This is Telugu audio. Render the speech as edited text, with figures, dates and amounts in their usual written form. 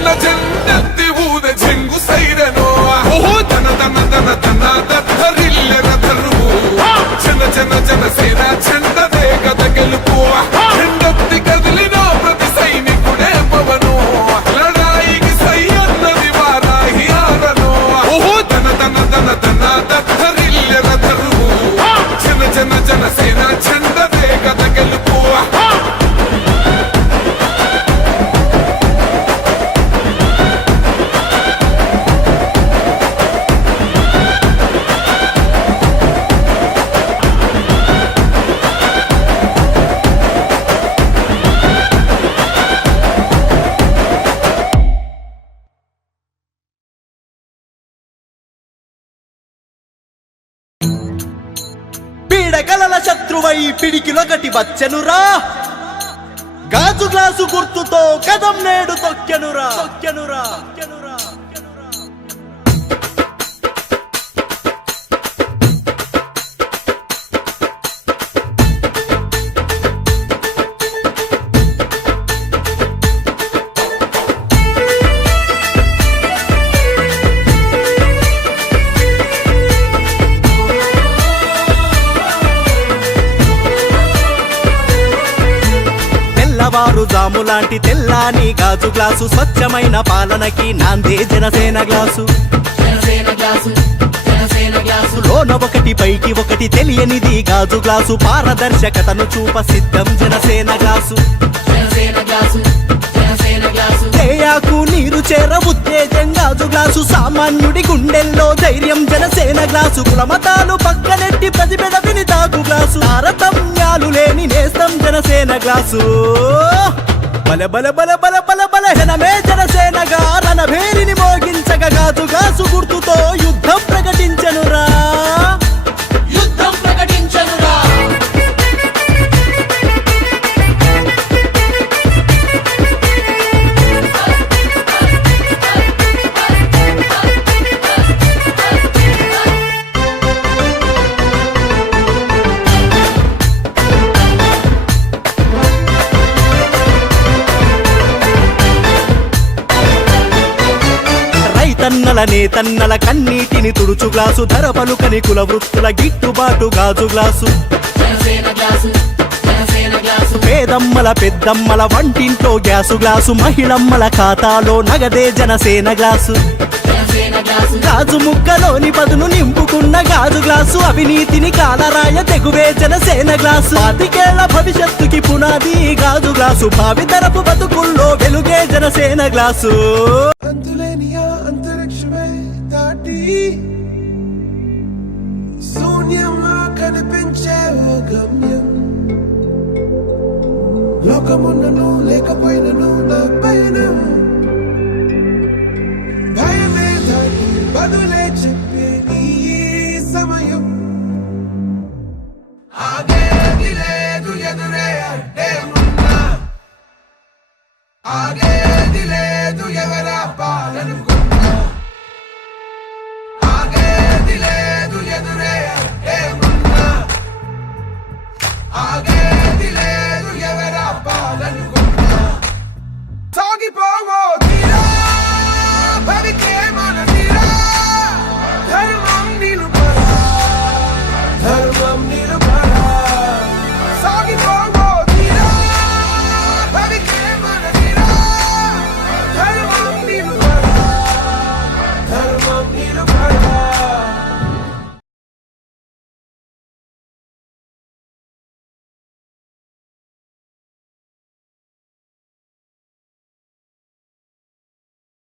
జన జన్నెత్తి ఊద చెంగు సైరనో ఓహో ధన ధన ధన ధన దత్తరిల్లెన తరువు జన జన జన సేన చెండదే గద గెలుపు చెండెత్తి కదిలిన ప్రతి సైనికుడే పవను లడాయికి సై అన్నది వారాహి ఆరనో ఓహో ధన ధన ధన ధన దత్తరిల్లెన తరువు జన జన జన సేన చెండదే గద గెలుపు పీడకలల శత్రువై పిడికిలొకటి వచ్చెనురా గాజు గ్లాసు గుర్తుతో కదం నేడు తొక్కెనురా తొక్కెనురా తెల్లవారు జాములాంటి తెల్లాని గాజు గ్లాసు స్వచ్ఛమైన పాలనకి నాందే జనసేన గ్లాసు లోన ఒకటి పైకి ఒకటి తెలియనిది గాజు గ్లాసు పారదర్శకతను చూప సిద్ధం జనసేన గ్లాసు తేయాకు నీరు చేర ఉత్తేజం గాజు గ్లాసు సామాన్యుడి గుండెల్లో ధైర్యం జనసేన గ్లాసు కులమతాలు పక్కనెట్టి ప్రతిపెడ విని తాగు గ్లాసు తారతమ్యాలు లేని నేస్తం జనసేన గ్లాసు బల బల బల బల బల బల జనమే జనసేనగా రణభేరిని మోగించగా గాజు గ్లాసు గుర్తుతో యుద్ధం ప్రకటించనురా యుద్ధం ప్రకటించనురా తన్నల నేతన్నల కన్నీటిని తుడుచు గ్లాసు ధర పలుకని కుల వృత్తుల గిట్టుబాటు గాజు గ్లాసు పేదమ్మల పెద్దమ్మల వంటింట్లో గ్యాసు గ్లాసు మహిళమ్మల ఖాతాలో నగదే జనసేన గ్లాసు గాజు ముక్కలోని పదును నింపుకున్న గాజు గ్లాసు అవినీతిని కాలరాయ తెగువే జనసేన గ్లాసు 25 ఏళ్ల భవిష్యత్తుకి పునాది గాజు గ్లాసు భావితరపు బతుకుల్లో వెలుగే జనసేన గ్లాసు శూన్యంలో కనిపించే ఓ గమ్యం లోకమున్నను లేకపోయినను నా పైన